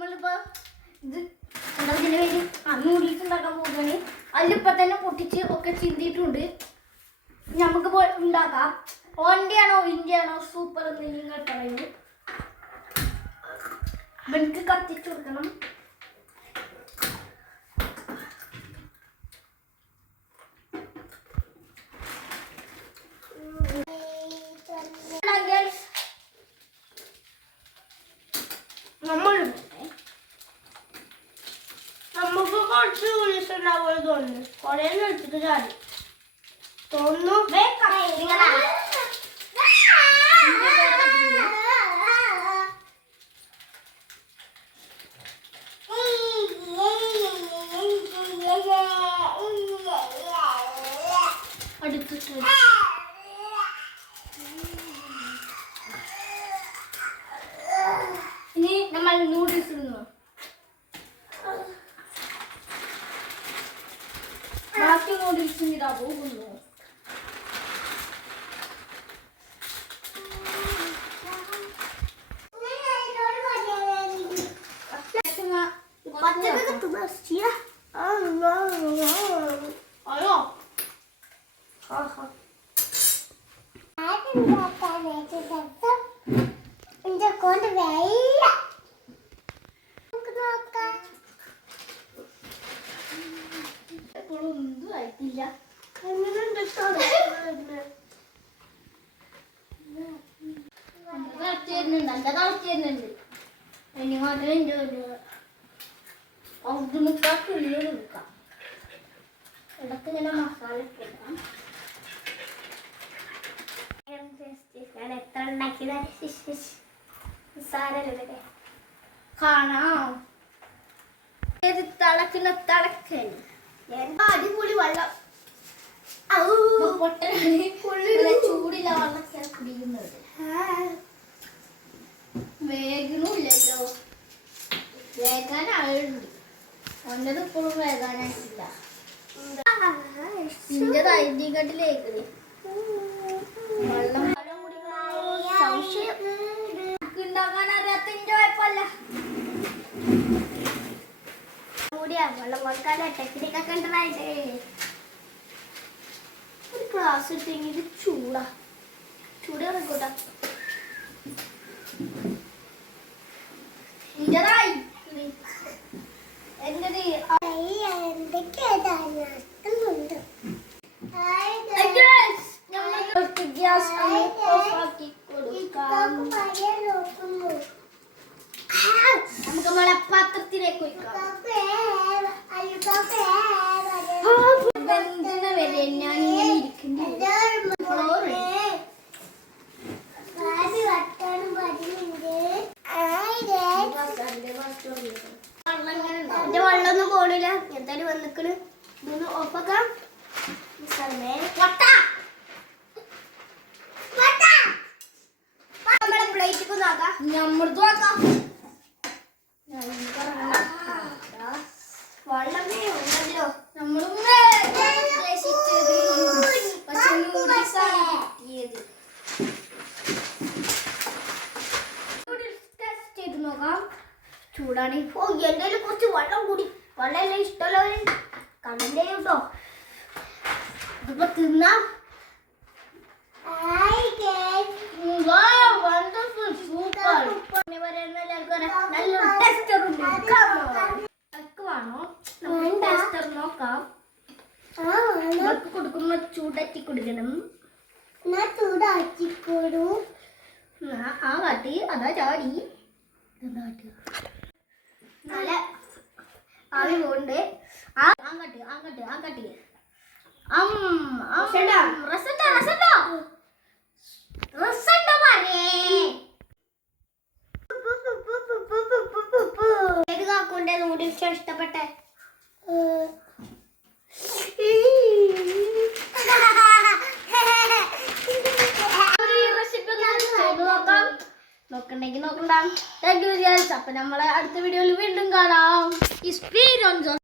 നമ്മളിപ്പോ ഇത് എന്താ ഇതിന്റെ പേര്? നൂഡിൽസ് ഉണ്ടാക്കാൻ പോകുകയാണ് അതിലിപ്പോ തന്നെ പൊട്ടിച്ച് ഒക്കെ ചിന്തിയിട്ടുണ്ട്. നമുക്ക് ഉണ്ടാക്കാം. ഓണ്ടിയാണോ ഇന്ത്യയാണോ സൂപ്പർ എന്ന് നിങ്ങൾ പറയൂ എനിക്ക് കത്തിച്ചു കൊടുക്കണം Guys, നമ്മൾ നമുക്ക് കുറച്ച് ഉള്ളിസ് ഉണ്ടാവുമെന്ന് തോന്നുന്നു കുറേ എടുത്തിട്ട് ചാടി. തോന്നുന്നു അടുത്തിട്ട്. ഇനി നമ്മൾ നൂഡിൽസ് 다 아껴놓은 있습니다. 목은 뭐. 아야. 아하. 아이고. ഒന്നും ആയിട്ടില്ല എങ്ങനെയുണ്ട് തിളച്ച് വരുന്നുണ്ട് നല്ല തിളച്ച് വരുന്നുണ്ട് ഇനി മാത്രമേ എന്റെ ഒരു മുക്കാൽ കിള്ളി കൊടുക്കാം ഇടയ്ക്ക് ഇങ്ങനെ മസാല ഒക്കെ ഇടാം ഞാൻ എത്ര ഉണ്ടാക്കിയതാണ് സാരല്ലേ കാണാം. തിളക്കുന്ന തിളക്കൽ അടിപൊളി വെള്ളം. ചൂടില്ല വെള്ളമൊക്കെ കുടിക്കുന്നത്. വേഗനുമില്ലല്ലോ വേഗാനാളുണ്ട് അവന്റെത് ഇപ്പോഴും വേഗാനായിട്ടില്ല. നിന്റെ തൈതികട്ടിലേക്ക് വെള്ളം സംശയം. ഉണ്ടാക്കാൻ അറിയാത്തതിന്റെ കുഴപ്പമല്ല കൂടിയാ വെള്ളം വെക്കാല ടെക്നിക്കൊക്കെ ഉണ്ടായിട്ടേ ഗ്ലാസ് ഇട്ടെങ്കിൽ ചൂടാ. ചൂട് ഇറക്കൂട്ടാ എന്റേതായി. എന്റേത്? ഞമ്മൾക്ക് എന്തായാലും വന്നിക്കണ് ഇതൊന്ന് ഓഫാക്കാം. നമ്മളെ പ്ലേറ്റിക്ക് നോക്കാം ഞമ്മളത് നോക്കാം വെള്ളമേ ഉണ്ടല്ലോ. നമ്മളും പക്ഷെ നൂഡിൽസ് ആണ് കിട്ടിയത്. ചൂടാണ്. ഓ എന്തായാലും കുറച്ച് വെള്ളം കൂടി. വെള്ളം എല്ലാം ഇഷ്ടമല്ലോ കടലേ കേട്ടോ ഇതിപ്പോ തിന്നാം? കൊടുക്കുമ്പോ കൊടുക്കണം. ചൂടാക്കിക്കോളൂ കൊടു. ആ കാട്ടി അതാ ചാടി. നല്ല ആവി ആ അങ്ങട്ട് അങ്ങട്ട് അങ്ങട്ട് ഏത് കാക്കൂന്റെ നൂഡിൽസ് ഇഷ്ടപ്പെട്ടെ? നോക്കണ്ടെങ്കിൽ നോക്കണ്ട. താങ്ക് യു അപ്പൊ നമ്മളെ അടുത്ത വീഡിയോയിൽ വീണ്ടും കാണാം. He spit on the